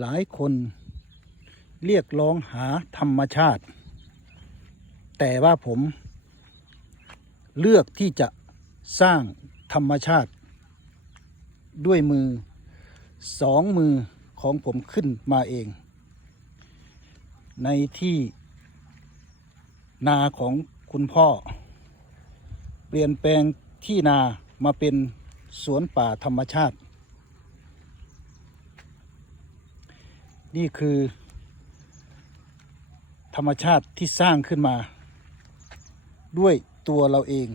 หลายคนเรียกร้องหาธรรมชาติ แต่ว่าผมเลือกที่จะสร้างธรรมชาติ ด้วยมือสองมือของผมขึ้นมาเอง ในที่นาของคุณพ่อ เปลี่ยนแปลงที่นามาเป็นสวนป่าธรรมชาติ นี่คือ ธรรมชาติที่สร้างขึ้นมา ด้วยตัวเราเอง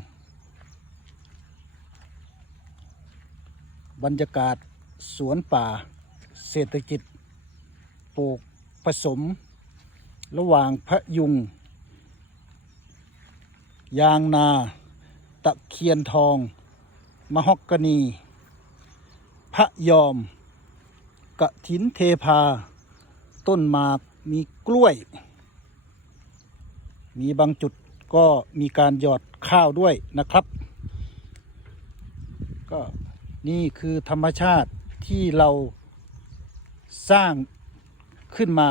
บรรยากาศสวนป่า เศรษฐกิจปลูกผสม ระหว่างพระยุง ยางนา ตะเคียนทองมะฮอกกานี พระยอมกะถินเทพา ต้นหมากมีกล้วย มีบางจุดก็มีการหยอดข้าวด้วยนะครับ ก็นี่คือธรรมชาติที่เราสร้างขึ้นมา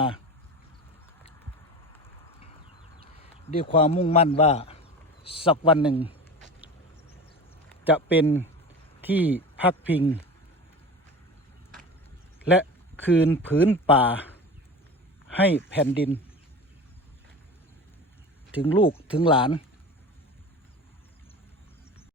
ด้วยความมุ่งมั่นว่าสักวันหนึ่ง จะเป็นที่พักพิง และคืนผืนป่า ให้แผ่นดิน ถึงลูกถึงหลาน